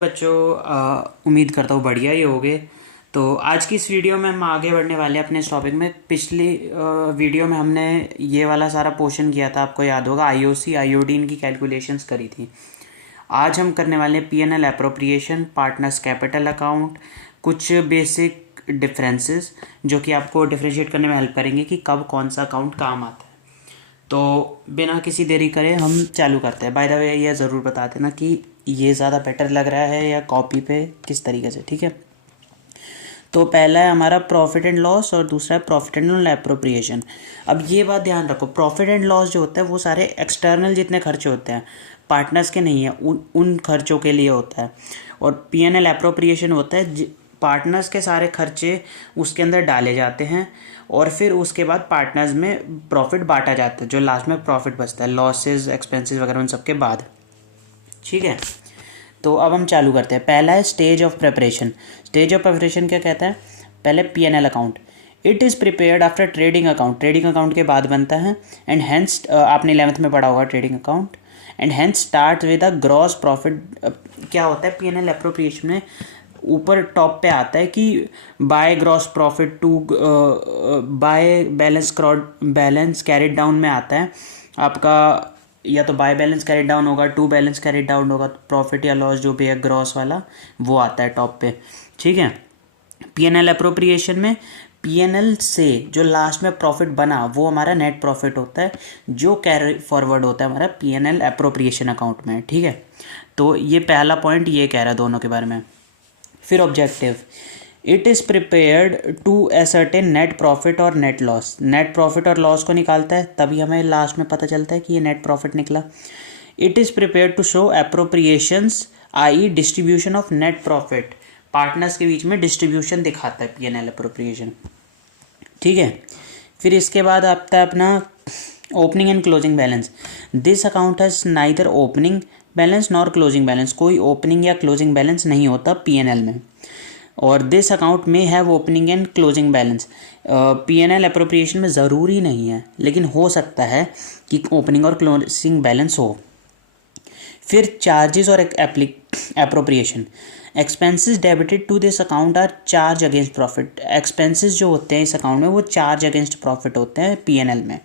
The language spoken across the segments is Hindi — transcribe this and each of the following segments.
बच्चों, उम्मीद करता हूँ बढ़िया ही होगे। तो आज की इस वीडियो में हम आगे बढ़ने वाले हैं अपने इस टॉपिक में। पिछली वीडियो में हमने ये वाला सारा पोर्शन किया था, आपको याद होगा, आईओसी आयोडीन की कैलकुलेशंस करी थी। आज हम करने वाले हैं PNL appropriation, partners capital account, कुछ बेसिक डिफरेंसेस जो कि आपको डिफ्रेंशिएट करने में हेल्प करेंगे कि कब कौन सा अकाउंट काम आता है। तो बिना किसी देरी करे हम चालू करते हैं। बाय द वे ये ज़रूर बता देना कि ये ज़्यादा बेटर लग रहा है या कॉपी पे किस तरीके से, ठीक है। तो पहला है हमारा प्रॉफिट एंड लॉस और दूसरा है प्रॉफिट एंड एप्रोप्रिएशन। अब ये बात ध्यान रखो, प्रॉफिट एंड लॉस जो होता है वो सारे एक्सटर्नल जितने खर्चे होते हैं, पार्टनर्स के नहीं है, उन खर्चों के लिए होता है। और पीएनएल एप्रोप्रिएशन होता है पार्टनर्स के सारे खर्चे उसके अंदर डाले जाते हैं और फिर उसके बाद पार्टनर्स में प्रॉफिट बांटा जाता है, जो लास्ट में प्रॉफिट बचता है लॉसेस एक्सपेंसेस वगैरह उन सब के बाद, ठीक है। तो अब हम चालू करते हैं। पहला है stage of preparation. Stage of preparation क्या कहता है? पहले PNL account, it is prepared after trading account. Trading account के बाद बनता है। एंड हेंस आपने 11th में पढ़ा होगा trading account. And hence start with a gross profit. क्या होता है पीएनएल एप्रोप्रिएशन में? ऊपर टॉप पे आता है कि by gross profit to by balance carried down में आता है आपका, या तो बाय बैलेंस कैरिड डाउन होगा, टू बैलेंस कैरिड डाउन होगा, प्रॉफिट या लॉस जो भी है ग्रॉस वाला वो आता है टॉप पे, ठीक है। पीएनएल अप्रोप्रिएशन में पीएनएल से जो लास्ट में प्रॉफिट बना वो हमारा नेट प्रॉफिट होता है, जो कैरी फॉरवर्ड होता है हमारा पीएनएल अप्रोप्रिएशन अकाउंट में, ठीक है। तो ये पहला पॉइंट ये कह रहा है दोनों के बारे में। फिर objective, it is prepared to ascertain net profit और नेट लॉस। नेट प्रॉफिट और लॉस को निकालता है, तभी हमें लास्ट में पता चलता है कि ये नेट प्रॉफिट निकला। It is prepared to show appropriations, I distribution of net profit. Partners के बीच में डिस्ट्रीब्यूशन दिखाता है पीएनएल अप्रोप्रिएशन, ठीक है। फिर इसके बाद आता है अपना opening and closing balance. This account has neither opening balance nor closing balance. कोई ओपनिंग या क्लोजिंग बैलेंस नहीं होता पीएनएल में। और दिस अकाउंट में have opening and closing balance. PNL appropriation में ज़रूरी नहीं है, लेकिन हो सकता है कि ओपनिंग और क्लोजिंग बैलेंस हो। फिर चार्जेस और appropriation. Expenses debited to this account are charge against profit. Expenses जो होते हैं इस अकाउंट में वो चार्ज अगेंस्ट प्रॉफिट होते हैं पीएनएल में।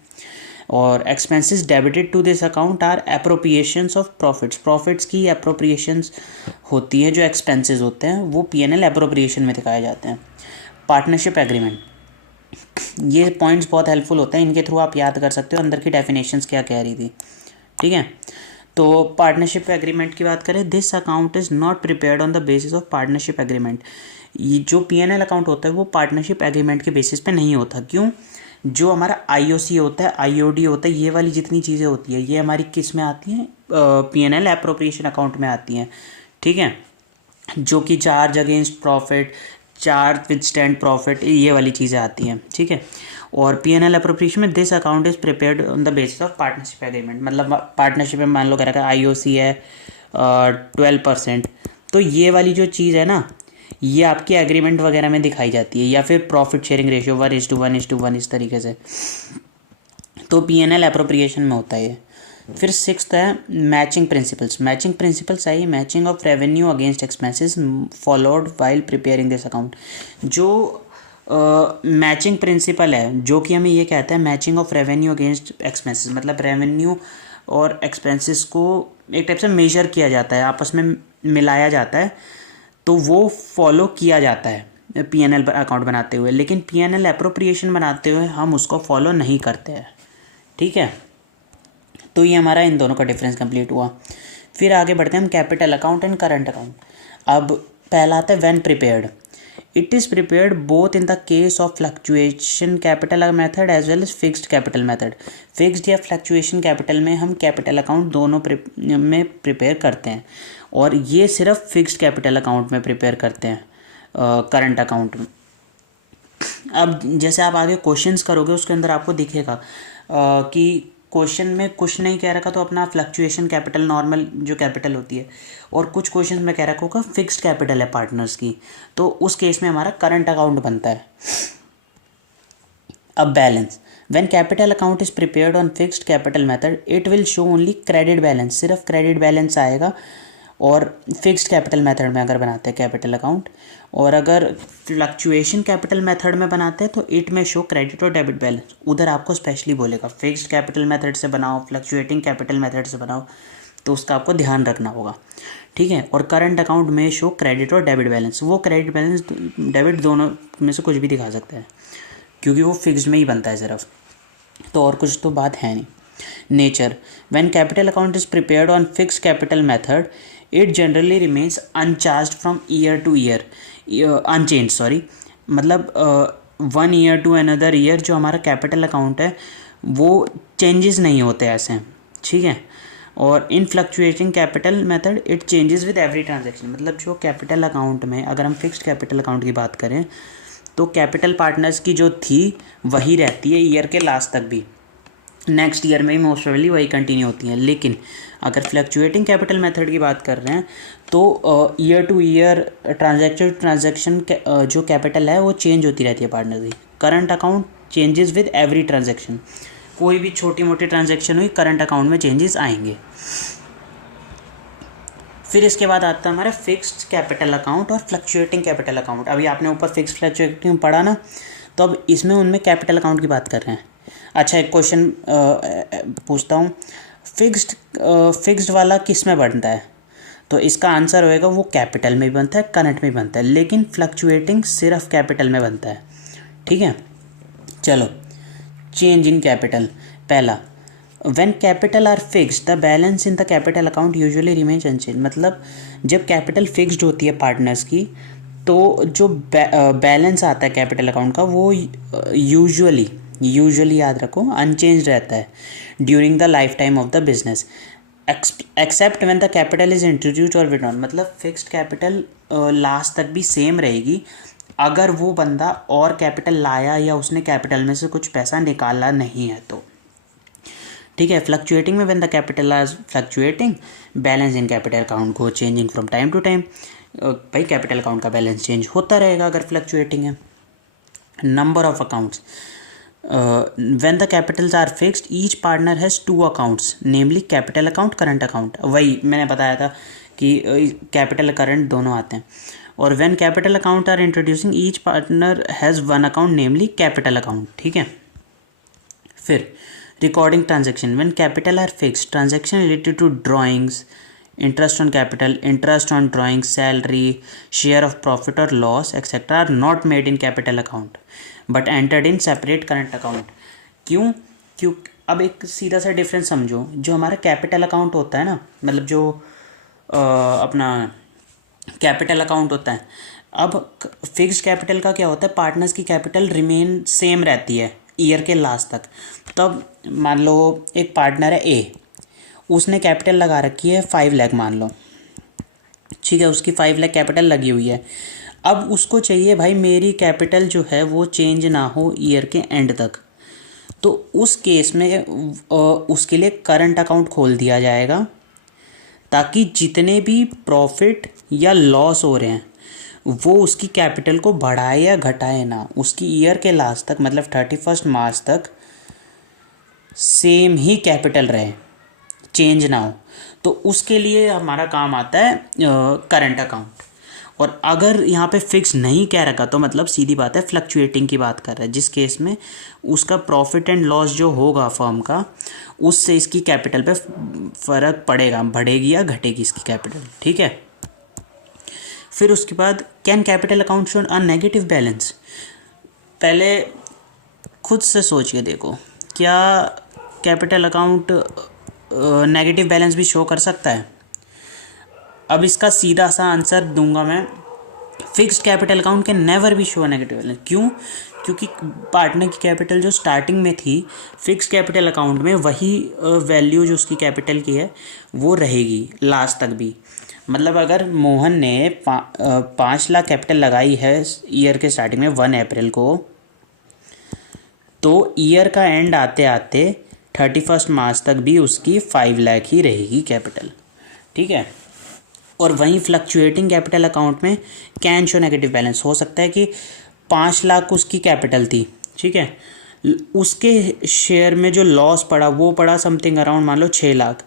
और expenses debited to this account are appropriations of profits. Profits की एप्रोप्रिएशंस होती है जो एक्सपेंसेस होते हैं वो पीएनएल एप्रोप्रिएशन में दिखाए जाते हैं। पार्टनरशिप एग्रीमेंट, ये पॉइंट्स बहुत हेल्पफुल होते हैं, इनके थ्रू आप याद कर सकते हो अंदर की डेफिनेशंस क्या कह रही थी, ठीक है। तो पार्टनरशिप एग्रीमेंट की बात करें, this account is not prepared on the basis of partnership agreement. ये जो पीएनएल अकाउंट होता है वो पार्टनरशिप एग्रीमेंट के बेसिस पे नहीं होता। क्यों? जो हमारा आईओसी होता है, आईओडी होता है, ये वाली जितनी चीज़ें होती है ये हमारी किस में आती हैं? पीएनएल एप्रोप्रिएशन अकाउंट में आती हैं, ठीक है। जो कि charge against profit, charge with stand profit, ये वाली चीज़ें आती हैं, ठीक है। और पीएनएल एप्रोप्रिएशन में this account is prepared on the basis of partnership agreement. मतलब पार्टनरशिप में मान लो कह रखा है आईओसी है 12%, तो ये वाली जो चीज़ है ना ये आपकी एग्रीमेंट वगैरह में दिखाई जाती है, या फिर प्रॉफिट शेयरिंग रेशियो 1:1:1 इस तरीके से, तो पीएनएल एप्रोप्रिएशन में होता है ये। फिर सिक्स्थ है matching principles. Matching principles I matching of revenue against expenses followed while preparing this account. जो मैचिंग प्रिंसिपल है जो कि हमें ये कहता है matching of revenue against expenses, मतलब रेवेन्यू और एक्सपेंसेस को एक टाइप से मेजर किया जाता है, आपस में मिलाया जाता है, तो वो फॉलो किया जाता है पीएनएल अकाउंट बनाते हुए। लेकिन पीएनएल एप्रोप्रिएशन बनाते हुए हम उसको फॉलो नहीं करते हैं, ठीक है। तो ये हमारा इन दोनों का डिफरेंस कंप्लीट हुआ। फिर आगे बढ़ते हैं हम capital account and current account. अब पहला आता है when prepared. It is prepared both in the case of fluctuation capital method as well as fixed capital method. Fixed या फ्लक्चुएशन कैपिटल में हम कैपिटल अकाउंट दोनों में प्रिपेयर करते हैं, और ये सिर्फ फिक्स्ड कैपिटल अकाउंट में प्रिपेयर करते हैं करंट अकाउंट में। अब जैसे आप आगे क्वेश्चंस करोगे उसके अंदर आपको दिखेगा कि क्वेश्चन में कुछ नहीं कह रखा तो अपना फ्लक्चुएशन कैपिटल नॉर्मल जो कैपिटल होती है, और कुछ क्वेश्चन में कह रखा होगा फिक्स्ड कैपिटल है पार्टनर्स की, तो उस केस में हमारा करंट अकाउंट बनता है। अब balance, when capital account is prepared on fixed capital method it will show only credit balance. सिर्फ क्रेडिट बैलेंस आएगा और फिक्स्ड कैपिटल मेथड में अगर बनाते हैं कैपिटल अकाउंट, और अगर फ्लक्चुएशन कैपिटल मेथड में बनाते हैं तो इट में शो क्रेडिट और डेबिट बैलेंस। उधर आपको स्पेशली बोलेगा फिक्स्ड कैपिटल मेथड से बनाओ, फ्लक्चुएटिंग कैपिटल मेथड से बनाओ, तो उसका आपको ध्यान रखना होगा, ठीक है। और करंट अकाउंट में शो क्रेडिट और डेबिट बैलेंस, वो क्रेडिट बैलेंस डेबिट दोनों में से कुछ भी दिखा सकते हैं क्योंकि वो फिक्स्ड में ही बनता है सिर्फ, तो और कुछ तो बात है नहीं। Nature, when capital account is prepared on fixed capital method it generally remains uncharged from year to year, unchanged sorry, मतलब 1 ईयर टू अनदर ईयर जो हमारा कैपिटल अकाउंट है वो चेंजेस नहीं होते ऐसे, ठीक है। और in fluctuating capital method it changes with every transaction, मतलब जो कैपिटल अकाउंट में अगर हम फिक्स्ड कैपिटल अकाउंट की बात करें तो कैपिटल पार्टनर्स की जो थी वही रहती है ईयर के लास्ट तक भी, नेक्स्ट ईयर में भी मोस्ट प्रोबेबली वही कंटिन्यू होती हैं। लेकिन अगर फ्लक्चुएटिंग कैपिटल मेथड की बात कर रहे हैं तो ईयर टू ईयर ट्रांजैक्शन जो कैपिटल है वो चेंज होती रहती है पार्टनर की। Current account changes with every transaction, कोई भी छोटी मोटी ट्रांजैक्शन हुई करंट अकाउंट में चेंजेस आएंगे। फिर इसके बाद आता है हमारा फिक्स्ड कैपिटल अकाउंट और फ्लक्चुएटिंग कैपिटल अकाउंट। अभी आपने ऊपर फिक्स्ड फ्लक्चुएटिंग पढ़ा ना, तो अब इसमें उनमें कैपिटल अकाउंट की बात कर रहे हैं। अच्छा, एक क्वेश्चन पूछता हूँ, फिक्स्ड वाला किस में बनता है? तो इसका आंसर होएगा वो कैपिटल में भी बनता है, करंट में भी बनता है, लेकिन फ्लक्चुएटिंग सिर्फ कैपिटल में बनता है, ठीक है। चलो, चेंज इन कैपिटल। पहला, when capital are fixed the balance in the capital account usually remains unchanged, मतलब जब कैपिटल फिक्स्ड होती है पार्टनर्स की तो जो बैलेंस आता है कैपिटल अकाउंट का वो यूजुअली याद रखो अनचेंज रहता है during the life time of the business except when the capital is introduced और विड्रॉन, मतलब फिक्स्ड कैपिटल लास्ट तक भी सेम रहेगी अगर वो बंदा और कैपिटल लाया या उसने कैपिटल में से कुछ पैसा निकाला नहीं है तो, ठीक है। फ्लक्चुएटिंग में when the capital are fluctuating balance in capital account go changing from time to time, भाई कैपिटल अकाउंट का बैलेंस चेंज होता रहेगा अगर फ्लक्चुएटिंग है। Number of accounts, when the capitals are fixed each partner has 2 accounts namely capital account current account, वही मैंने बताया था कि कैपिटल करंट दोनों आते हैं। और when capital account are introducing each partner has 1 account namely capital account, ठीक है। फिर recording transaction, when capital are fixed transaction related to drawings, interest on capital, interest on drawing, salary, share of profit or loss etc. are not made in capital account but entered in separate current account। क्यों अब एक सीधा सा डिफरेंस समझो, जो हमारा कैपिटल अकाउंट होता है ना, मतलब जो अपना कैपिटल अकाउंट होता है, अब फिक्स्ड कैपिटल का क्या होता है, पार्टनर्स की कैपिटल रिमेन सेम रहती है ईयर के लास्ट तक। तब मान लो एक पार्टनर है ए, उसने कैपिटल लगा रखी है 5 लाख मान लो, ठीक है, उसकी 5 लाख कैपिटल लगी हुई है। अब उसको चाहिए भाई मेरी कैपिटल जो है वो चेंज ना हो ईयर के एंड तक, तो उस केस में उसके लिए करंट अकाउंट खोल दिया जाएगा ताकि जितने भी प्रॉफिट या लॉस हो रहे हैं वो उसकी कैपिटल को बढ़ाए या घटाए ना, उसकी ईयर के लास्ट तक मतलब 31 मार्च तक सेम ही कैपिटल रहे, चेंज ना हो। तो उसके लिए हमारा काम आता है करंट अकाउंट। और अगर यहाँ पे फिक्स नहीं कह रखा तो मतलब सीधी बात है फ्लक्चुएटिंग की बात कर रहा है, जिस केस में उसका प्रॉफिट एंड लॉस जो होगा फर्म का उससे इसकी कैपिटल पे फ़र्क पड़ेगा, बढ़ेगी या घटेगी इसकी कैपिटल, ठीक है। फिर उसके बाद can capital account show a negative balance, पहले खुद से सोच के देखो क्या कैपिटल अकाउंट नेगेटिव बैलेंस भी शो कर सकता है? अब इसका सीधा सा आंसर दूंगा मैं, fixed capital account can never be show negative balance. क्यों? क्योंकि पार्टनर की कैपिटल जो स्टार्टिंग में थी फिक्स्ड कैपिटल अकाउंट में वही वैल्यू जो उसकी कैपिटल की है वो रहेगी लास्ट तक भी। मतलब अगर मोहन ने 5 लाख कैपिटल लगाई है ईयर के स्टार्टिंग में 1 अप्रैल को, तो ईयर का एंड आते आते 31 मार्च तक भी उसकी 5 लाख ही रहेगी कैपिटल, ठीक है। और वहीं फ्लक्चुएटिंग कैपिटल अकाउंट में कैन शो नेगेटिव बैलेंस, हो सकता है कि 5 लाख उसकी कैपिटल थी, ठीक है, उसके शेयर में जो लॉस पड़ा वो पड़ा समथिंग अराउंड मान लो 6 लाख,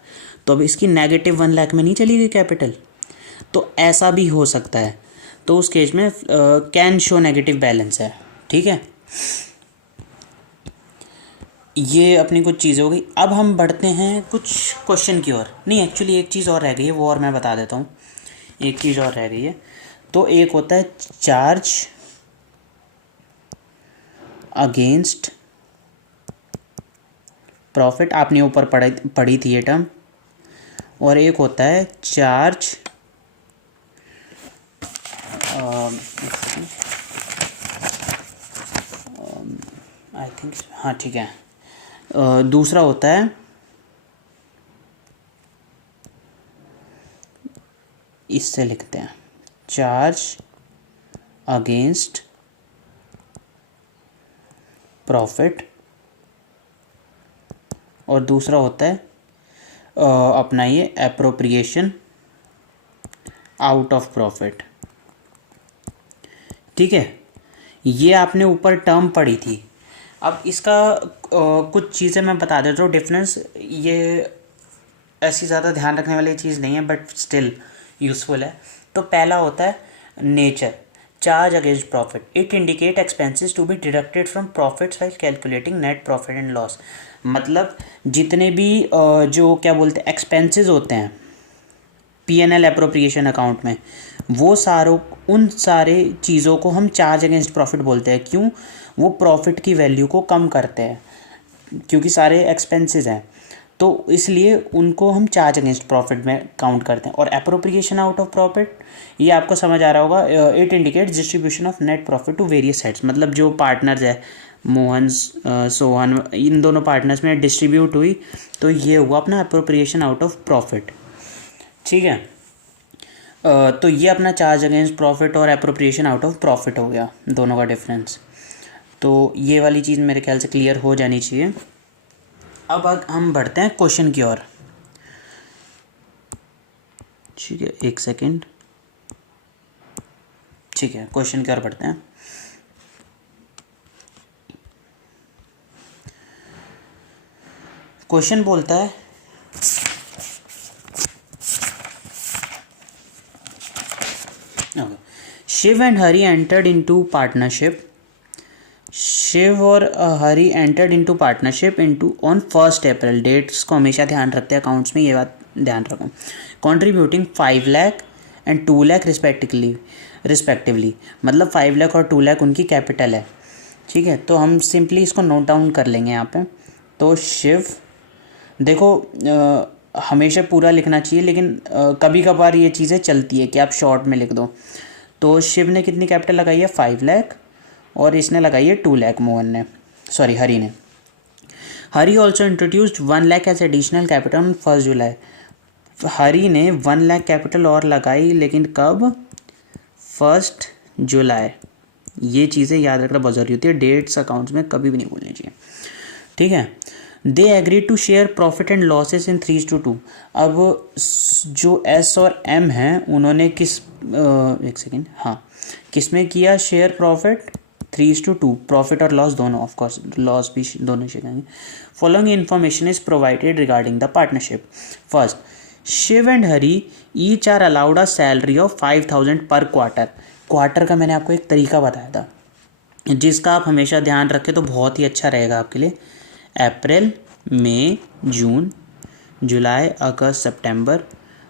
तो अब इसकी -1 लाख में नहीं चली गई कैपिटल, तो ऐसा भी हो सकता है, तो उस केस में कैन शो नेगेटिव बैलेंस है। ठीक है, ये अपनी कुछ चीज़ हो गई। अब हम बढ़ते हैं कुछ क्वेश्चन की ओर। नहीं, एक्चुअली एक चीज़ और रह गई है, वो और मैं बता देता हूँ। एक चीज़ और रह गई है। तो एक होता है चार्ज अगेंस्ट प्रॉफिट, आपने ऊपर पढ़ी थी ये टर्म। और एक होता है चार्ज आई थिंक, हाँ ठीक है, दूसरा होता है इससे लिखते हैं चार्ज अगेंस्ट प्रॉफिट, और दूसरा होता है अपना ये एप्रोप्रिएशन आउट ऑफ प्रॉफिट। ठीक है, ये आपने ऊपर टर्म पढ़ी थी। अब इसका कुछ चीज़ें मैं बता देता हूँ डिफरेंस। ये ऐसी ज़्यादा ध्यान रखने वाली चीज़ नहीं है, बट स्टिल यूज़फुल है। तो पहला होता है nature, charge against profit, it indicate expenses to be deducted from profits while calculating net profit and loss. मतलब जितने भी जो क्या बोलते हैं एक्सपेंसेस होते हैं P&L एप्रोप्रिएशन अकाउंट में, वो उन सारे चीज़ों को हम चार्ज अगेंस्ट प्रॉफिट बोलते हैं। क्यों? वो प्रॉफिट की वैल्यू को कम करते हैं, क्योंकि सारे एक्सपेंसेस हैं, तो इसलिए उनको हम चार्ज अगेंस्ट प्रॉफिट में काउंट करते हैं। और एप्रोप्रिएशन आउट ऑफ प्रॉफिट, ये आपको समझ आ रहा होगा, it indicates distribution of net profit to various sides. मतलब जो पार्टनर्स है मोहन सोहन, इन दोनों पार्टनर्स में डिस्ट्रीब्यूट हुई, तो ये हुआ अपना एप्रोप्रिएशन आउट ऑफ प्रॉफिट। ठीक है, तो ये अपना चार्ज अगेंस्ट प्रॉफिट और एप्रोप्रिएशन आउट ऑफ प्रॉफिट हो गया, दोनों का डिफरेंस। तो ये वाली चीज़ मेरे ख्याल से क्लियर हो जानी चाहिए। अब हम बढ़ते हैं क्वेश्चन की ओर। ठीक है, एक सेकेंड। ठीक है, क्वेश्चन की ओर बढ़ते हैं। क्वेश्चन बोलता है Shiv and Hari entered into partnership. Shiv और Hari entered into partnership on 1 April. Dates को हमेशा ध्यान रखते हैं अकाउंट्स में, ये बात ध्यान रखो। Contributing 5 lakh and 2 lakh respectively. मतलब 5 लाख और 2 लाख उनकी कैपिटल है। ठीक है, तो हम सिंपली इसको नोट डाउन कर लेंगे यहाँ पे। तो शिव, देखो हमेशा पूरा लिखना चाहिए, लेकिन कभी कभार ये चीज़ें चलती है कि आप शॉर्ट में लिख दो। तो शिव ने कितनी कैपिटल लगाई है? 5 लाख, और इसने लगाई है 2 लाख, हरी ने। Hari also introduced 1 lakh as additional capital on 1 July. Hari ने 1 लाख कैपिटल और लगाई, लेकिन कब? 1 जुलाई। ये चीज़ें याद रखना बहुत ज़रूरी होती है, डेट्स अकाउंट्स में कभी भी नहीं भूलनी चाहिए। ठीक है, they agree to share profit and losses in 3:2। अब जो एस और एम हैं उन्होंने किस में किया शेयर प्रॉफिट? 3:2, प्रॉफिट और लॉस दोनों, ऑफकोर्स लॉस भी दोनों share. Following information is provided regarding the partnership. First, Shiv and Hari each are allowed a salary of 5,000 per quarter. Quarter का मैंने आपको एक तरीका बताया था, जिसका आप हमेशा ध्यान रखें तो बहुत ही अच्छा रहेगा आपके लिए। अप्रैल, मई, जून, जुलाई, अगस्त, सितंबर,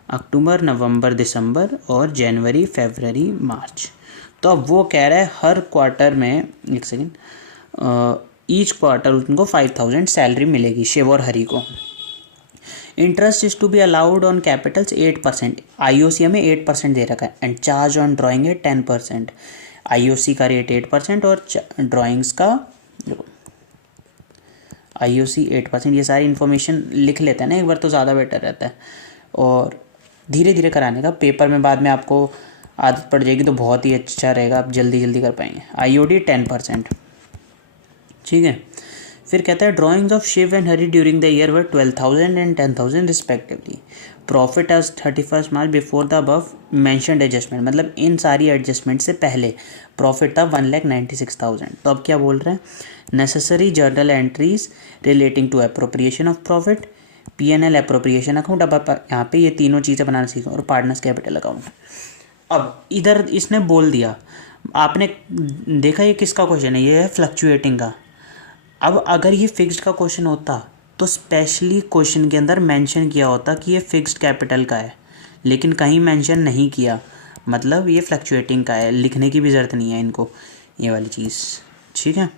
अक्टूबर, नवंबर, दिसंबर, और जनवरी, फरवरी, मार्च। तो अब वो कह रहा है हर क्वार्टर में, ईच क्वार्टर उनको 5,000 सैलरी मिलेगी शिव और हरी को। Interest is to be allowed on capitals 8%। IOC हमें 8% दे रखा है, एंड चार्ज ऑन ड्राइंग है 10%। IOC का रेट 8% और ड्राइंग्स का IOC 8%। ये सारी इन्फॉर्मेशन लिख लेते हैं ना एक बार, तो ज़्यादा बेटर रहता है, और धीरे धीरे कराने का। पेपर में बाद में आपको आदत पड़ जाएगी तो बहुत ही अच्छा रहेगा, आप जल्दी जल्दी कर पाएंगे। IOD 10%। ठीक है, फिर कहता है drawings of Shiv and Hari during the year were 12,000 and 10,000 respectively. Profit as 31 March before the above mentioned adjustment. मतलब इन सारी एडजस्टमेंट से पहले प्रॉफिट था 1,96,000। तो अब क्या बोल रहे हैं? Necessary journal entries relating to appropriation of profit, P&L appropriation account. अब आप यहाँ पे ये तीनों चीज़ें बनाना सीखो और पार्टनर्स कैपिटल अकाउंट। अब इधर इसने बोल दिया, आपने देखा ये किसका क्वेश्चन है, ये है फ्लक्चुएटिंग का। अब अगर ये फिक्स्ड का क्वेश्चन होता तो स्पेशली क्वेश्चन के अंदर मेंशन किया होता कि ये फिक्स्ड कैपिटल का है, लेकिन कहीं मेंशन नहीं किया, मतलब ये फ्लक्चुएटिंग का है, लिखने की भी ज़रूरत नहीं है इनको ये वाली चीज़। ठीक है,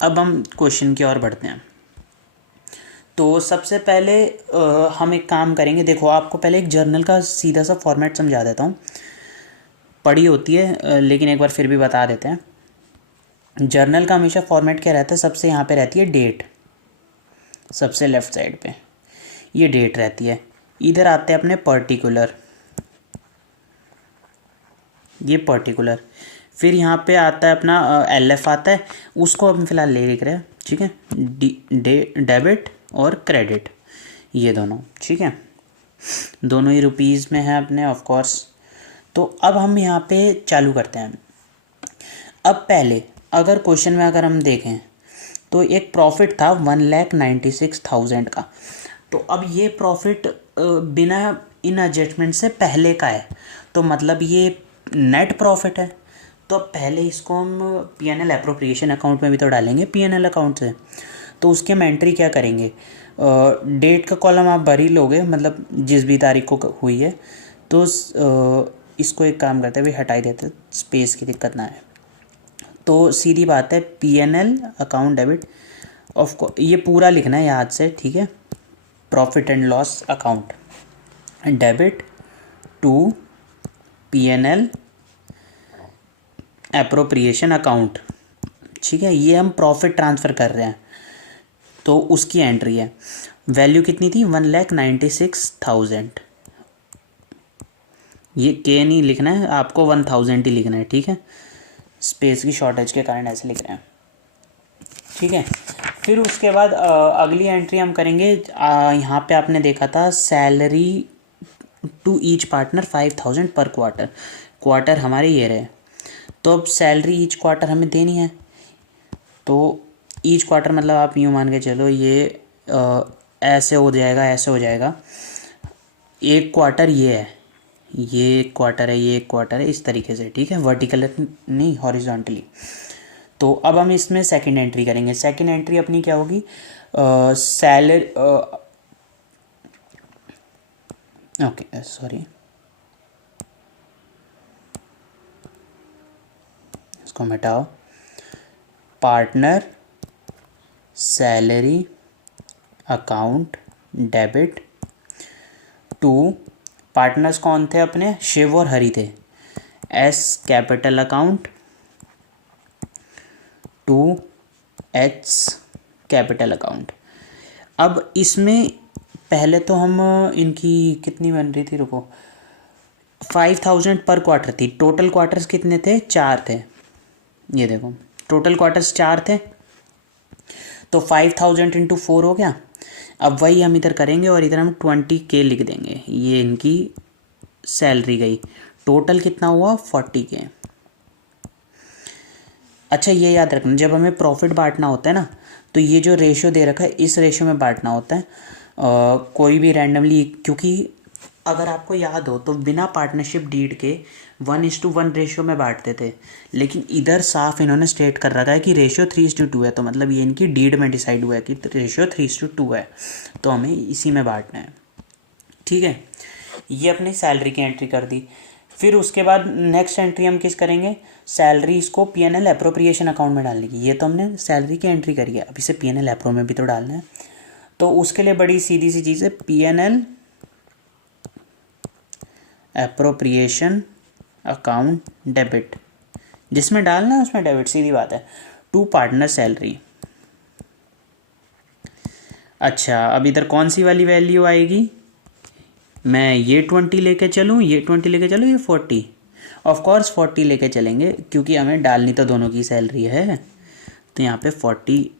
अब हम क्वेश्चन की ओर बढ़ते हैं। तो सबसे पहले हम एक काम करेंगे। देखो, आपको पहले एक जर्नल का सीधा सा फॉर्मेट समझा देता हूँ, पढ़ी होती है लेकिन एक बार फिर भी बता देते हैं। जर्नल का हमेशा फॉर्मेट क्या रहता है, सबसे यहाँ पे रहती है डेट, सबसे लेफ्ट साइड पे ये डेट रहती है। इधर आते हैं अपने पर्टिकुलर, ये पर्टिकुलर, फिर यहाँ पे आता है अपना LF आता है, उसको हम फिलहाल ले लिख रहे हैं। ठीक है, डेबिट और क्रेडिट ये दोनों, ठीक है, दोनों ही रुपीज़ में है अपने ऑफ कोर्स। तो अब हम यहाँ पे चालू करते हैं। अब पहले अगर क्वेश्चन में अगर हम देखें तो एक प्रॉफिट था 1,96,000 का। तो अब ये प्रॉफिट बिना इन एडजस्टमेंट से पहले का है, तो मतलब ये नेट प्रॉफिट है। तो अब पहले इसको हम P&L अप्रोप्रिएशन अकाउंट में भी तो डालेंगे P&L अकाउंट से। तो उसके हम एंट्री क्या करेंगे, डेट का कॉलम आप भर ही लोगे, मतलब जिस भी तारीख को हुई है। तो इसको एक काम करते हैं भाई, हटा ही देते, स्पेस की दिक्कत ना है। तो सीधी बात है, P&L अकाउंट डेबिट ऑफ, ये पूरा लिखना है याद से, ठीक है। Profit and loss account debit to P&L appropriation account, ठीक है। ये हम प्रॉफिट ट्रांसफ़र कर रहे हैं, तो उसकी एंट्री है। वैल्यू कितनी थी, 1,96,000। ये के नहीं लिखना है आपको, 1,000 ही लिखना है, ठीक है। स्पेस की शॉर्टेज के कारण ऐसे लिख रहे हैं, ठीक है। फिर उसके बाद अगली एंट्री हम करेंगे, यहाँ पे आपने देखा था salary to each partner 5,000 per quarter, quarter हमारे ये रहे। तो अब सैलरी ईच क्वार्टर हमें देनी है, तो ईच क्वार्टर मतलब आप यूँ मान के चलो, ये ऐसे हो जाएगा, ऐसे हो जाएगा। एक क्वार्टर ये है, ये एक क्वार्टर है, ये एक क्वार्टर है, इस तरीके से, ठीक है, वर्टिकल नहीं हॉरिजॉन्टली। तो अब हम इसमें सेकंड एंट्री करेंगे। सेकंड एंट्री अपनी क्या होगी, सैलरी, ओके सॉरी, इसको मिटाओ। Partner salary account debit to, partners कौन थे अपने, शिव और हरि थे, S capital account to H capital account. अब इसमें पहले तो हम इनकी कितनी बन रही थी, रुको, 5,000 पर क्वार्टर थी। टोटल क्वार्टर्स कितने थे, 4 थे, ये देखो टोटल क्वार्टर्स 4 थे, तो 5,000 इंटू 4 हो गया। अब वही हम इधर करेंगे और इधर हम 20K लिख देंगे, ये इनकी सैलरी गई। टोटल कितना हुआ, 40K। अच्छा ये याद रखना, जब हमें प्रॉफिट बांटना होता है ना, तो ये जो रेशियो दे रखा है इस रेशियो में बांटना होता है, कोई भी रैंडमली, क्योंकि अगर आपको याद हो तो बिना पार्टनरशिप डीड के 1:1 रेशियो में बांटते थे, लेकिन इधर साफ इन्होंने स्टेट कर रखा है कि रेशियो 3:2 है। तो मतलब ये इनकी डीड में डिसाइड हुआ है कि रेशियो 3:2 है, तो हमें इसी में बांटना है, ठीक है। ये अपनी सैलरी की एंट्री कर दी। फिर उसके बाद नेक्स्ट एंट्री हम किस करेंगे, सैलरी इसको P&L अप्रोप्रिएशन अकाउंट में डालने की। ये तो हमने सैलरी की एंट्री करी है, अब इसे P&L अप्रो में भी तो डालना है। तो उसके लिए बड़ी सीधी सी चीज़ है, P&L अप्रोप्रिएशन अकाउंट डेबिट, जिसमें डालना है उसमें डेबिट, सीधी बात है, टू पार्टनर सैलरी। अच्छा अब इधर कौन सी वाली वैल्यू आएगी, मैं ये 20 लेके चलूँ, ये 20 लेके चलूँ, ये 40, ऑफ कोर्स 40 लेके चलेंगे क्योंकि हमें डालनी तो दोनों की सैलरी है। तो यहाँ पे 40,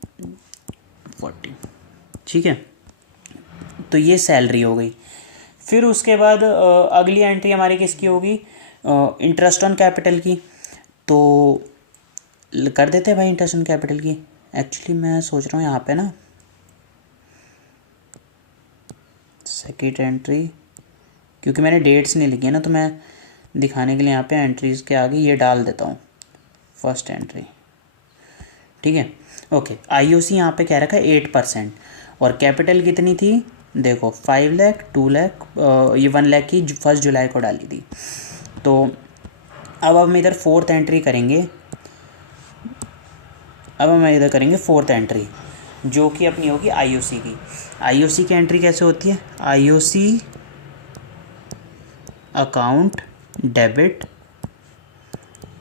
ठीक है। तो ये सैलरी हो गई। फिर उसके बाद अगली एंट्री हमारी किसकी होगी, इंटरेस्ट ऑन कैपिटल की। तो कर देते हैं भाई इंटरेस्ट ऑन कैपिटल की। एक्चुअली मैं सोच रहा हूँ यहाँ पे ना सेकेंड एंट्री, क्योंकि मैंने डेट्स नहीं लिखी है ना, तो मैं दिखाने के लिए यहाँ पे एंट्रीज़ के आगे ये डाल देता हूँ, फर्स्ट एंट्री। ठीक है, ओके। आईओसी यहाँ पे कह रखा है 8%, और कैपिटल कितनी थी देखो, 5 लाख, 2 लाख, ये 1 लाख की 1 जुलाई को डाली थी। तो अब हम इधर फोर्थ एंट्री करेंगे, फोर्थ एंट्री, जो कि अपनी होगी आईओसी की। आईओसी की एंट्री कैसे होती है, आईओसी अकाउंट डेबिट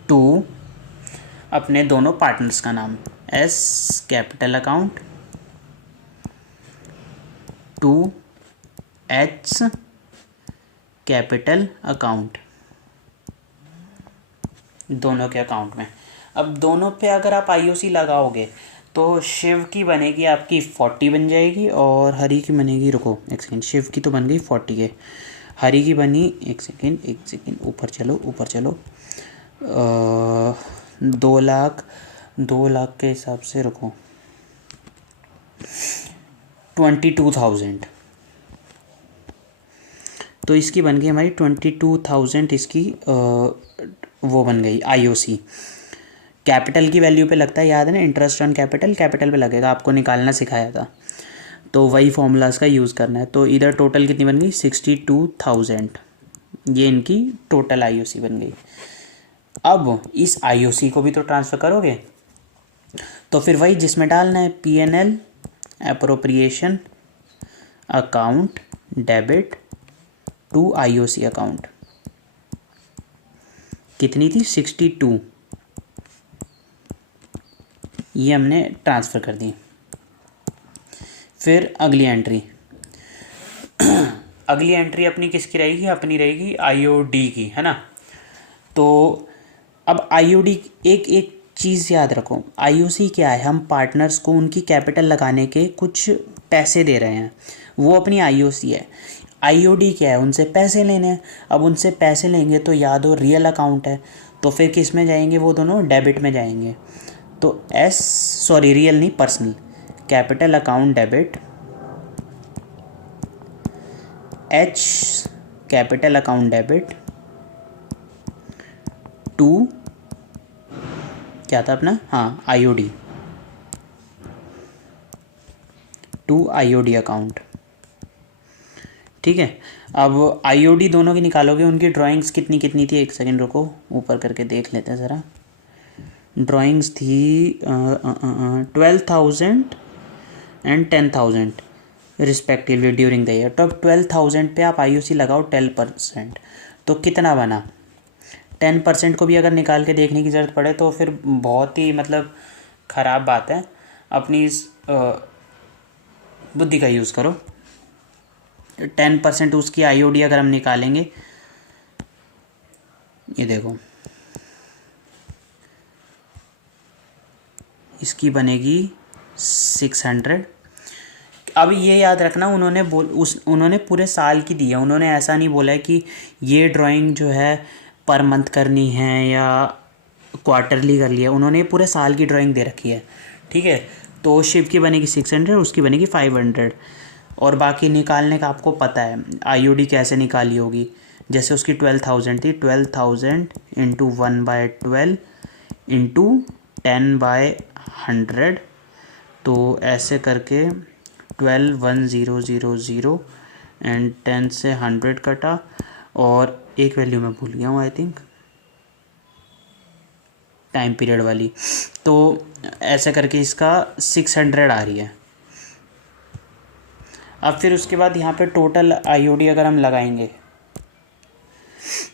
टू अपने दोनों पार्टनर्स का नाम, S capital account to H capital account, दोनों के अकाउंट में। अब दोनों पे अगर आप आईओसी लगाओगे तो शिव की बनेगी आपकी 40 बन जाएगी, और हरी की बनेगी, रुको एक सेकेंड, शिव की तो बन गई 40 के, हरी की बनी, एक सेकेंड, ऊपर चलो 2 लाख के हिसाब से, रुको 22,000, तो इसकी बन गई हमारी 22,000, इसकी वो बन गई आईओसी। कैपिटल की वैल्यू पे लगता है, याद है ना, इंटरेस्ट ऑन कैपिटल, कैपिटल पे लगेगा, आपको निकालना सिखाया था, तो वही फॉर्मूलाज का यूज़ करना है। तो इधर टोटल कितनी बन गई, 62,000, ये इनकी टोटल आईओसी बन गई। अब इस आईओसी को भी तो ट्रांसफ़र करोगे, तो फिर वही जिसमें डालना है, PNL appropriation account debit to IOC account, कितनी थी 62, ये हमने ट्रांसफ़र कर दी। फिर अगली एंट्री अगली एंट्री अपनी किसकी रहेगी, अपनी रहेगी आईओडी की, है ना। तो अब आईओडी, एक चीज़ याद रखो, आईओसी क्या है, हम पार्टनर्स को उनकी कैपिटल लगाने के कुछ पैसे दे रहे हैं, वो अपनी आईओसी है। आईओडी क्या है, उनसे पैसे लेने हैं। अब उनसे पैसे लेंगे तो याद हो रियल अकाउंट है, तो फिर किस में जाएंगे, वो दोनों डेबिट में जाएंगे। तो रियल नहीं, personal, capital account debit, H capital account debit to, क्या था अपना, हाँ आईओडी, टू आईओडी अकाउंट। ठीक है, अब आईओडी दोनों की निकालोगे, उनकी ड्राइंग्स कितनी कितनी थी, एक सेकंड रुको, ऊपर करके देख लेते हैं ज़रा। ड्राइंग्स थी 12,000 and 10,000 respectively during the year. तो अब 12,000 पे आप आईओसी लगाओ 10%, तो कितना बना, 10% को भी अगर निकाल के देखने की ज़रूरत पड़े तो फिर बहुत ही मतलब ख़राब बात है। अपनी इस बुद्धि का यूज़ करो। 10% उसकी आईओडी अगर हम निकालेंगे, ये देखो इसकी बनेगी 600। अब ये याद रखना, उन्होंने पूरे साल की दी है, उन्होंने ऐसा नहीं बोला है कि ये ड्राइंग जो है पर मंथ करनी है या क्वार्टरली कर लिया, उन्होंने पूरे साल की ड्राइंग दे रखी है। ठीक है, तो शिव की बनेगी 600, उसकी बनेगी 500, और बाकी निकालने का आपको पता है आईओडी कैसे निकाली होगी। जैसे उसकी 12,000 थी, 12,000 इंटू 1/12 इंटू 10/100, तो ऐसे करके 12,1000 एंड 10 से 100 कटा, और एक वैल्यू मैं भूल गया हूँ, आई थिंक टाइम पीरियड वाली, तो ऐसे करके इसका 600 आ रही है। अब फिर उसके बाद यहाँ पे टोटल आईओडी अगर हम लगाएंगे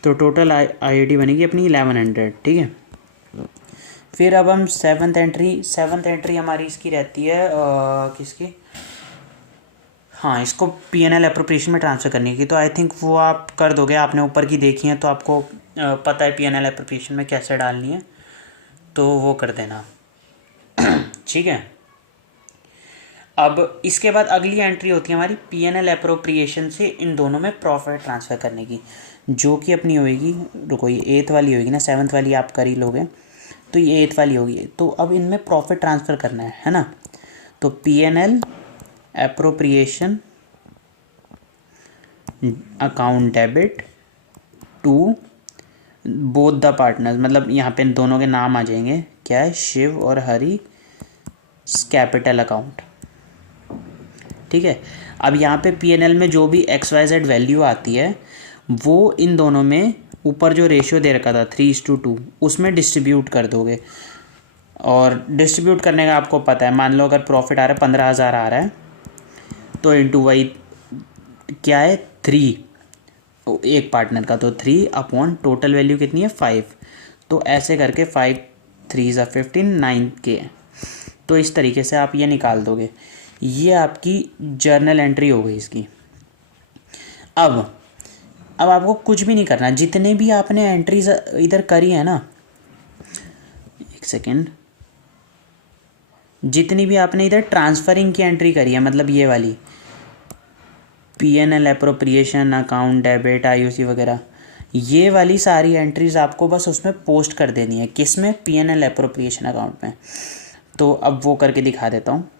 तो टोटल आईओडी बनेगी अपनी 1100। ठीक है, फिर अब हम सेवन्थ एंट्री हमारी इसकी रहती है किसकी, हाँ इसको पीएनएल एप्रोप्रिएशन में ट्रांसफ़र करने की। तो आई थिंक वो आप कर दोगे, आपने ऊपर की देखी है तो आपको पता है पीएनएल एप्रोप्रिएशन में कैसे डालनी है, तो वो कर देना। ठीक है, अब इसके बाद अगली एंट्री होती है हमारी पीएनएल एप्रोप्रिएशन से इन दोनों में प्रॉफिट ट्रांसफ़र करने की, जो कि अपनी होएगी, रुको ये 8th वाली होएगी ना, 7th वाली आप कर ही लोगे, तो ये 8th वाली होगी। तो अब इनमें प्रॉफिट ट्रांसफ़र करना है ना। तो PNL appropriation account debit to both the partners, मतलब यहाँ पे दोनों के नाम आ जाएंगे, क्या है, शिव और हरी कैपिटल अकाउंट। ठीक है। अब यहाँ पे पीएनएल में जो भी XYZ वैल्यू आती है वो इन दोनों में ऊपर जो रेशियो दे रखा था 3:2 उसमें डिस्ट्रीब्यूट कर दोगे। और डिस्ट्रीब्यूट करने का आपको पता है, मान लो अगर प्रॉफिट आ रहा है 15,000 आ रहा है तो इंटू वही क्या है 3, एक पार्टनर का, तो 3 अपॉन टोटल वैल्यू कितनी है 5, तो ऐसे करके 5 3 ज़ा 15 9 के है। तो इस तरीके से आप ये निकाल दोगे। ये आपकी जर्नल एंट्री हो गई इसकी। अब आपको कुछ भी नहीं करना, जितने भी आपने एंट्रीज इधर करी है ना, एक सेकेंड, जितनी भी आपने इधर ट्रांसफरिंग की एंट्री करी है, मतलब ये वाली PNL appropriation account debit IOC वगैरह, ये वाली सारी एंट्रीज आपको बस उसमें पोस्ट कर देनी है। किस में? पीएनएल एप्रोप्रिएशन अकाउंट में। तो अब वो करके दिखा देता हूँ।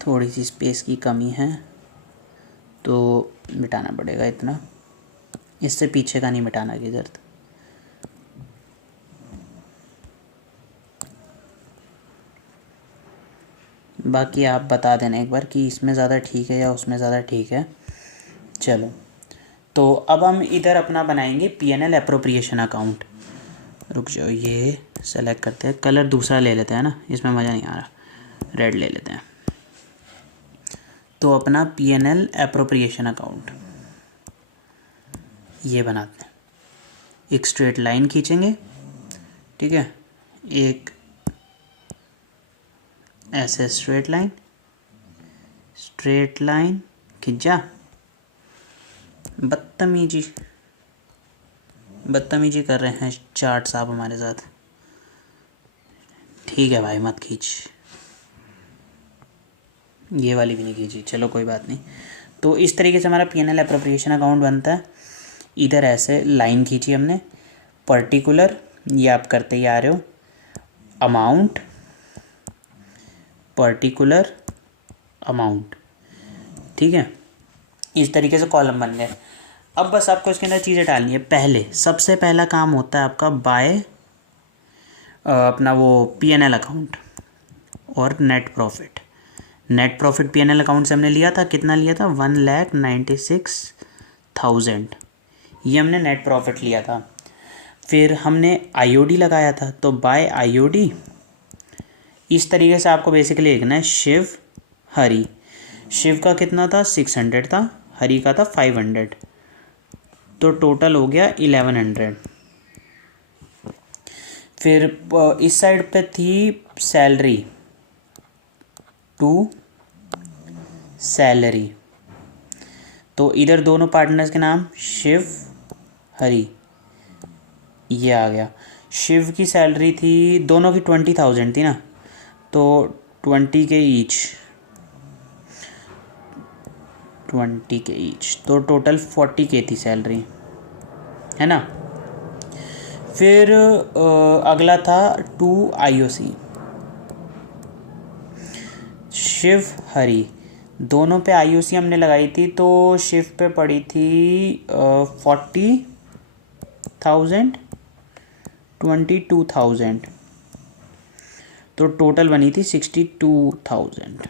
थोड़ी सी स्पेस की कमी है तो मिटाना पड़ेगा इतना, इससे पीछे का नहीं मिटाना किधर। बाकी आप बता देना एक बार कि इसमें ज़्यादा ठीक है या उसमें ज़्यादा ठीक है। चलो, तो अब हम इधर अपना बनाएंगे पीएनएल एप्रोप्रिएशन अकाउंट। रुक जाओ, ये सेलेक्ट करते हैं, कलर दूसरा ले लेते हैं ना, इसमें मज़ा नहीं आ रहा, रेड ले लेते हैं। तो अपना पीएनएल एप्रोप्रिएशन अकाउंट ये बनाते हैं। एक स्ट्रेट लाइन खींचेंगे, ठीक है, एक ऐसे स्ट्रेट लाइन खींचा। बदतमीजी कर रहे हैं चार्ट साहब हमारे साथ। ठीक है भाई, मत खींच, ये वाली भी नहीं खींची, चलो कोई बात नहीं। तो इस तरीके से हमारा पीएनएल एप्रोप्रिएशन अकाउंट बनता है। इधर ऐसे लाइन खींची हमने, पर्टिकुलर, ये आप करते ही आ रहे हो, अमाउंट, पर्टिकुलर अमाउंट, ठीक है। इस तरीके से कॉलम बन गए। अब बस आपको इसके अंदर चीज़ें डालनी है। सबसे पहला काम होता है आपका बाय अपना वो पीएनएल अकाउंट और नेट प्रॉफिट पीएनएल अकाउंट से हमने लिया था, कितना लिया था, 1,96,000, ये हमने नेट प्रॉफिट लिया था। फिर हमने आईओडी लगाया था, तो बाय आईओडी इस तरीके से आपको बेसिकली लिखना है, शिव हरी। शिव का कितना था, 600 था, हरी का था 500, तो टोटल हो गया 1100। फिर इस साइड पे थी सैलरी टू सैलरी, तो इधर दोनों पार्टनर्स के नाम शिव हरी, ये आ गया। शिव की सैलरी थी, दोनों की 20,000 थी ना, तो 20 के ईच, तो टोटल 40K थी सैलरी, है ना। फिर अगला था टू आईओसी, शिव हरी, दोनों पे आईओसी हमने लगाई थी, तो शिव पे पड़ी थी 40,000, 22,000, तो टोटल बनी थी 62,000।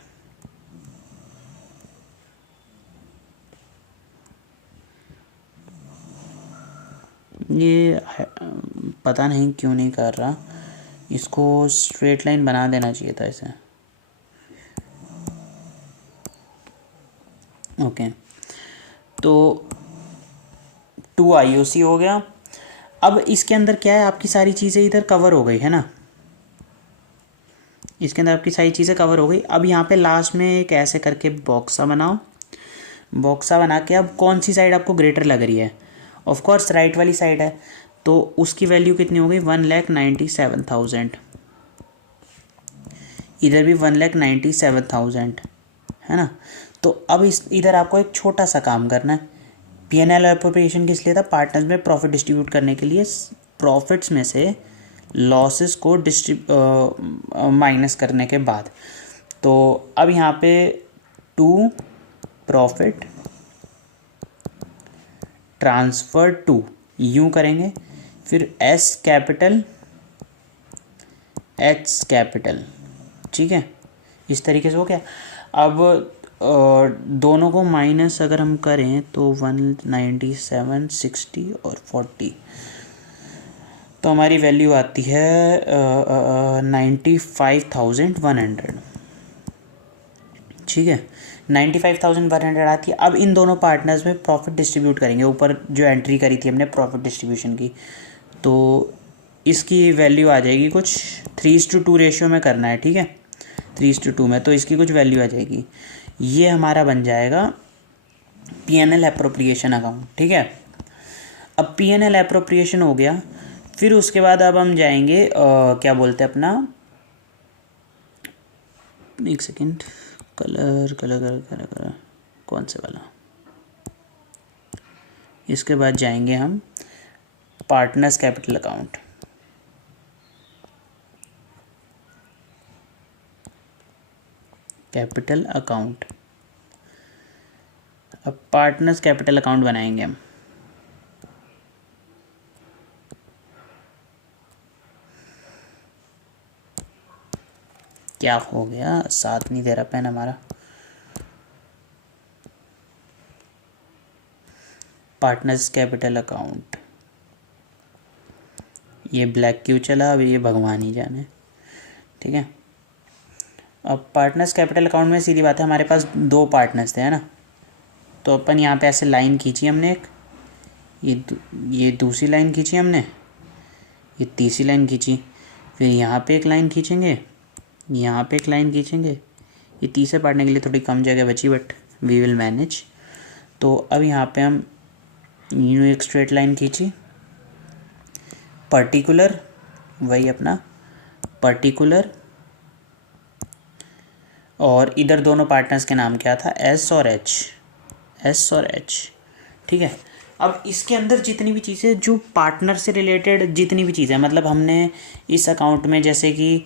ये पता नहीं क्यों नहीं कर रहा, इसको स्ट्रेट लाइन बना देना चाहिए था इसे। ओके, तो 2 आईओसी हो गया। अब इसके अंदर क्या है, आपकी सारी चीज़ें इधर कवर हो गई है ना, इसके अंदर आपकी सारी चीज़ें कवर हो गई। अब यहाँ पे लास्ट में एक ऐसे करके बॉक्सा बनाओ, बॉक्सा बना के अब कौन सी साइड आपको ग्रेटर लग रही है, ऑफ कोर्स राइट वाली साइड है, तो उसकी वैल्यू कितनी हो गई, 1,97,000, इधर भी 1,97,000, है ना। तो अब इधर आपको एक छोटा सा काम करना है। पीएनएल एप्रोप्रिएशन किस लिए था, पार्टनर्स में प्रॉफिट डिस्ट्रीब्यूट करने के लिए, प्रॉफिट्स में से लॉसेस को माइनस करने के बाद। तो अब यहाँ पे टू प्रॉफिट ट्रांसफर टू, यूँ करेंगे, फिर एस कैपिटल एच कैपिटल, ठीक है, इस तरीके से हो गया। अब दोनों को माइनस अगर हम करें तो 197, 60 और 40, तो हमारी वैल्यू आती है 95,100, ठीक है, 95,100 आती है। अब इन दोनों पार्टनर्स में प्रॉफिट डिस्ट्रीब्यूट करेंगे, ऊपर जो एंट्री करी थी हमने प्रॉफिट डिस्ट्रीब्यूशन की, तो इसकी वैल्यू आ जाएगी कुछ 3:2 रेशियो में करना है, ठीक है, 3:2 में, तो इसकी कुछ वैल्यू आ जाएगी। ये हमारा बन जाएगा P&L एप्रोप्रिएशन अकाउंट, ठीक है। अब P&L एप्रोप्रिएशन हो गया, फिर उसके बाद अब हम जाएंगे क्या बोलते हैं अपना, एक second, colour colour colour colour colour कौन से वाला, इसके बाद जाएंगे हम partners capital account. Capital account, अब पार्टनर्स कैपिटल अकाउंट बनाएंगे हम। क्या हो गया, साथ नहीं दे रहा पेन हमारा। पार्टनर्स कैपिटल अकाउंट, ये ब्लैक क्यों चला, अब ये भगवान ही जाने, ठीक है। अब पार्टनर्स कैपिटल अकाउंट में सीधी बात है, हमारे पास दो पार्टनर्स थे, है ना, तो अपन यहाँ पे ऐसे लाइन खींची हमने एक, ये दूसरी लाइन खींची हमने, ये तीसरी लाइन खींची, फिर यहाँ पे एक लाइन खींचेंगे, यहाँ पे एक लाइन खींचेंगे, ये तीसरे पार्टनर के लिए थोड़ी कम जगह बची, बट वी विल मैनेज। तो अब यहाँ पे हम यूँ एक स्ट्रेट लाइन खींची, पर्टिकुलर, वही अपना पर्टिकुलर, और इधर दोनों पार्टनर्स के नाम क्या था, एस और एच, ठीक है। अब इसके अंदर जितनी भी चीज़ें जो पार्टनर से रिलेटेड जितनी भी चीज़ें, मतलब हमने इस अकाउंट में जैसे कि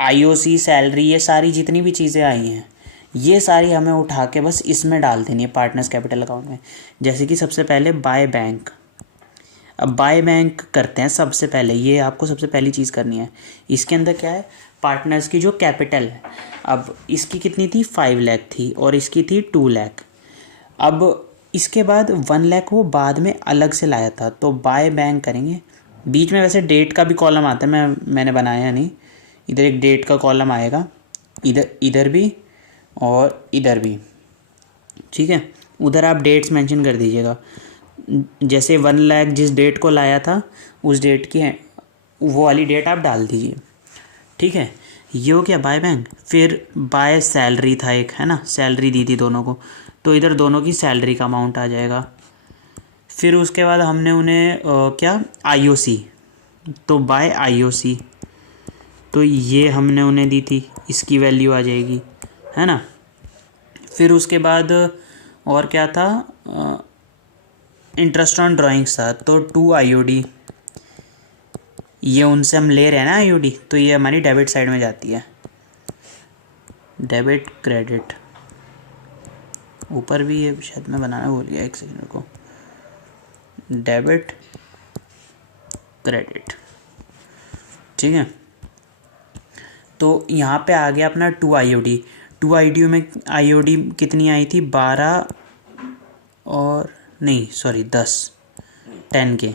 आईओसी, सैलरी, ये सारी जितनी भी चीज़ें आई हैं, ये सारी हमें उठा के बस इसमें डाल देनी है पार्टनर्स कैपिटल अकाउंट में। जैसे कि सबसे पहले बाय बैंक, अब बाय बैंक करते हैं सबसे पहले, ये आपको सबसे पहली चीज़ करनी है। इसके अंदर क्या है, पार्टनर्स की जो कैपिटल है, अब इसकी कितनी थी, 5 लाख थी, और इसकी थी 2 लाख। अब इसके बाद 1 लाख वो बाद में अलग से लाया था, तो बाय बैंक करेंगे। बीच में वैसे डेट का भी कॉलम आता है, मैंने बनाया नहीं, इधर एक डेट का कॉलम आएगा, इधर भी और इधर भी, ठीक है। उधर आप डेट्स मेंशन कर दीजिएगा, जैसे 1 लाख जिस डेट को लाया था उस डेट की है वो वाली डेट आप डाल दीजिए, ठीक है। ये हो गया बाय बैंक। फिर बाय सैलरी था एक, है ना, सैलरी दी थी दोनों को, तो इधर दोनों की सैलरी का अमाउंट आ जाएगा। फिर उसके बाद हमने उन्हें क्या, आईओसी, तो बाय आईओसी, तो ये हमने उन्हें दी थी, इसकी वैल्यू आ जाएगी, है ना। फिर उसके बाद और क्या था, इंटरेस्ट ऑन ड्राइंग्स था, तो 2 आईओडी, ये उनसे हम ले रहे हैं ना आईओडी, तो ये हमारी डेबिट साइड में जाती है, डेबिट क्रेडिट। ऊपर भी ये शायद मैं बनाना भूल गया, एक सेकंड को, डेबिट क्रेडिट, ठीक है। तो यहाँ पे आ गया अपना 2 आईओडी। 2 आईओडी में आईओडी कितनी आई थी, 12 और नहीं सॉरी 10 के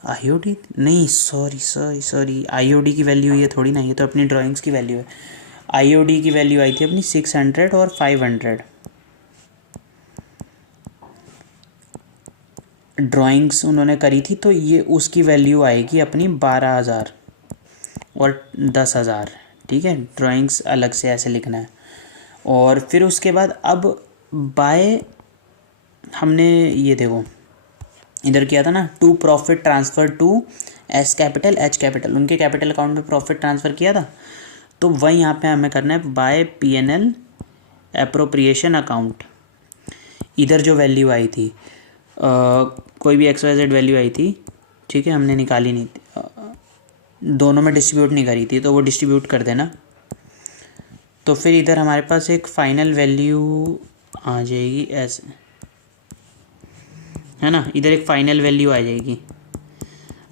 आईओडी, नहीं सॉरी आईओडी की वैल्यू ये थोड़ी ना, ये तो अपनी ड्राइंग्स की वैल्यू है। आईओडी की वैल्यू आई थी अपनी 600 और 500। ड्राइंग्स उन्होंने करी थी, तो ये उसकी वैल्यू आएगी अपनी 12,000 और 10,000, ठीक है। ड्राइंग्स अलग से ऐसे लिखना है। और फिर उसके बाद अब बाय हमने ये देखो इधर किया था ना, to profit transfer to S capital H capital, उनके कैपिटल अकाउंट में प्रॉफिट ट्रांसफ़र किया था, तो वही यहाँ पे हमें करना है बाय P&L एप्रोप्रिएशन अकाउंट। इधर जो वैल्यू आई थी कोई भी XYZ वैल्यू आई थी, ठीक है, हमने निकाली नहीं थी, दोनों में डिस्ट्रीब्यूट नहीं करी थी, तो वो डिस्ट्रीब्यूट कर देना। तो फिर इधर हमारे पास एक फाइनल वैल्यू आ जाएगी ऐसे, है ना, इधर एक फाइनल वैल्यू आ जाएगी।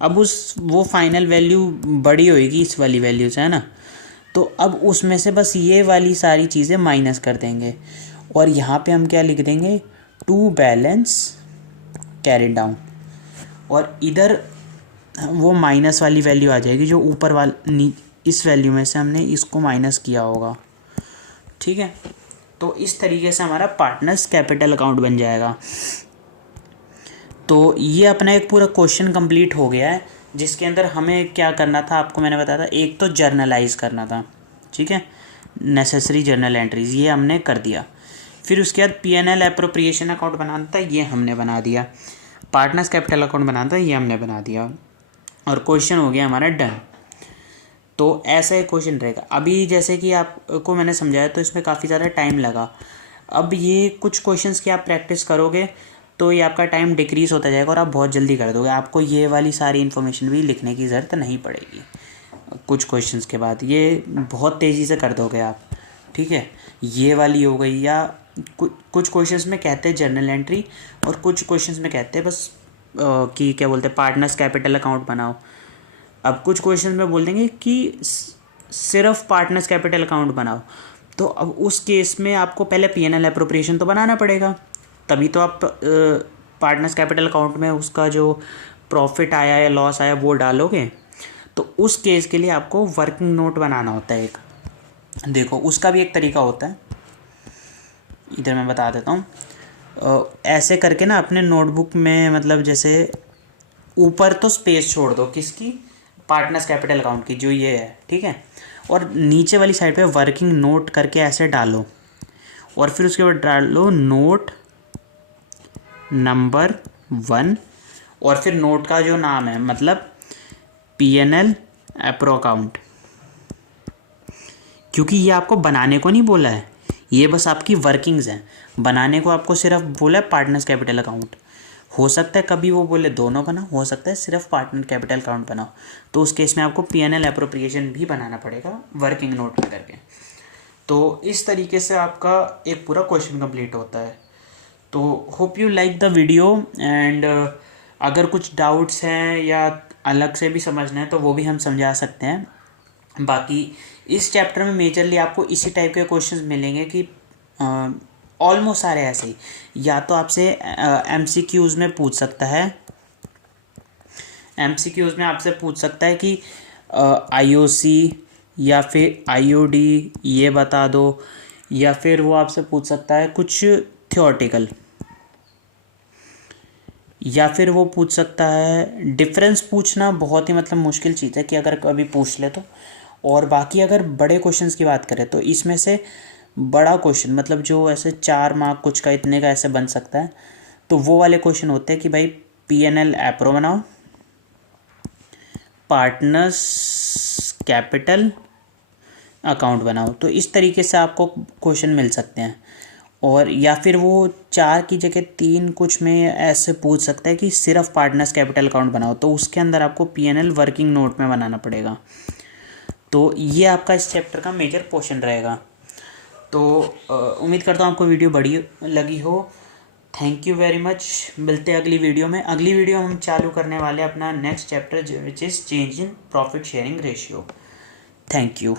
अब वो फाइनल वैल्यू बड़ी होएगी इस वाली वैल्यू से, है ना। तो अब उसमें से बस ये वाली सारी चीज़ें माइनस कर देंगे और यहाँ पे हम क्या लिख देंगे, टू बैलेंस कैरिड डाउन। और इधर वो माइनस वाली वैल्यू आ जाएगी जो ऊपर वाली, इस वैल्यू में से हमने इसको माइनस किया होगा, ठीक है। तो इस तरीके से हमारा पार्टनर्स कैपिटल अकाउंट बन जाएगा। तो ये अपना एक पूरा क्वेश्चन कंप्लीट हो गया है, जिसके अंदर हमें क्या करना था आपको मैंने बताया था, एक तो जर्नलाइज करना था, ठीक है, नेसेसरी जर्नल एंट्रीज, ये हमने कर दिया। फिर उसके बाद P&L एप्रोप्रिएशन अकाउंट बनाना था, ये हमने बना दिया। पार्टनर्स कैपिटल अकाउंट बनाना था, ये हमने बना दिया और क्वेश्चन हो गया हमारा डन। तो ऐसा एक क्वेश्चन रहेगा। अभी जैसे कि आपको मैंने समझाया तो इसमें काफ़ी ज़्यादा टाइम लगा। अब ये कुछ क्वेश्चंस की आप प्रैक्टिस करोगे तो ये आपका टाइम डिक्रीज़ होता जाएगा और आप बहुत जल्दी कर दोगे। आपको ये वाली सारी इन्फॉर्मेशन भी लिखने की ज़रूरत नहीं पड़ेगी। कुछ क्वेश्चंस के बाद ये बहुत तेज़ी से कर दोगे आप, ठीक है। ये वाली हो गई, या कुछ क्वेश्चंस में कहते हैं जर्नल एंट्री और कुछ क्वेश्चंस में कहते हैं बस कि क्या बोलते हैं, पार्टनर्स कैपिटल अकाउंट बनाओ। अब कुछ क्वेश्चन में बोल देंगे कि सिर्फ पार्टनर्स कैपिटल अकाउंट बनाओ। तो अब उस केस में आपको पहले P&L एप्रोप्रिएशन तो बनाना पड़ेगा, तभी तो आप पार्टनर्स कैपिटल अकाउंट में उसका जो प्रॉफिट आया या लॉस आया वो डालोगे। तो उस केस के लिए आपको वर्किंग नोट बनाना होता है एक। देखो उसका भी एक तरीका होता है, इधर मैं बता देता हूँ। ऐसे करके ना अपने नोटबुक में, मतलब जैसे ऊपर तो स्पेस छोड़ दो किसकी, पार्टनर्स कैपिटल अकाउंट की, जो ये है, ठीक है। और नीचे वाली साइड पे वर्किंग नोट करके ऐसे डालो और फिर उसके बाद डालो नोट नंबर 1 और फिर नोट का जो नाम है मतलब P&L एप्रो अकाउंट, क्योंकि ये आपको बनाने को नहीं बोला है, ये बस आपकी वर्किंग्स हैं। बनाने को आपको सिर्फ बोला है पार्टनर्स कैपिटल अकाउंट। हो सकता है कभी वो बोले दोनों बनाओ, हो सकता है सिर्फ पार्टनर कैपिटल अकाउंट बनाओ। तो उस केस में आपको P&L एप्रोप्रिएशन भी बनाना पड़ेगा वर्किंग नोट में करके। तो इस तरीके से आपका एक पूरा क्वेश्चन कंप्लीट होता है। तो hope you like the video and अगर कुछ डाउट्स हैं या अलग से भी समझना है तो वो भी हम समझा सकते हैं। बाकी इस चैप्टर में मेजरली आपको इसी टाइप के क्वेश्चंस मिलेंगे कि ऑलमोस्ट सारे ऐसे ही, या तो आपसे MCQs में पूछ सकता है, MCQs में आपसे पूछ सकता है कि IOC या फिर IOD ये बता दो, या फिर वो आपसे पूछ सकता है कुछ थियोरेटिकल, या फिर वो पूछ सकता है डिफरेंस। पूछना बहुत ही मतलब मुश्किल चीज़ है कि अगर कभी पूछ ले तो। और बाकी अगर बड़े क्वेश्चंस की बात करें तो इसमें से बड़ा क्वेश्चन मतलब जो ऐसे 4 मार्क कुछ का इतने का ऐसे बन सकता है, तो वो वाले क्वेश्चन होते हैं कि भाई P&L एप्रो बनाओ, पार्टनर्स कैपिटल अकाउंट बनाओ। तो इस तरीके से आपको क्वेश्चन मिल सकते हैं। और या फिर वो 4 की जगह 3 कुछ में ऐसे पूछ सकता है कि सिर्फ पार्टनर्स कैपिटल अकाउंट बनाओ, तो उसके अंदर आपको P&L वर्किंग नोट में बनाना पड़ेगा। तो ये आपका इस चैप्टर का मेजर पोर्शन रहेगा। तो उम्मीद करता हूँ आपको वीडियो बढ़िया लगी हो। Thank you very much. मिलते हैं अगली वीडियो में। अगली वीडियो हम चालू करने वाले अपना next chapter which is change in profit sharing ratio. Thank you.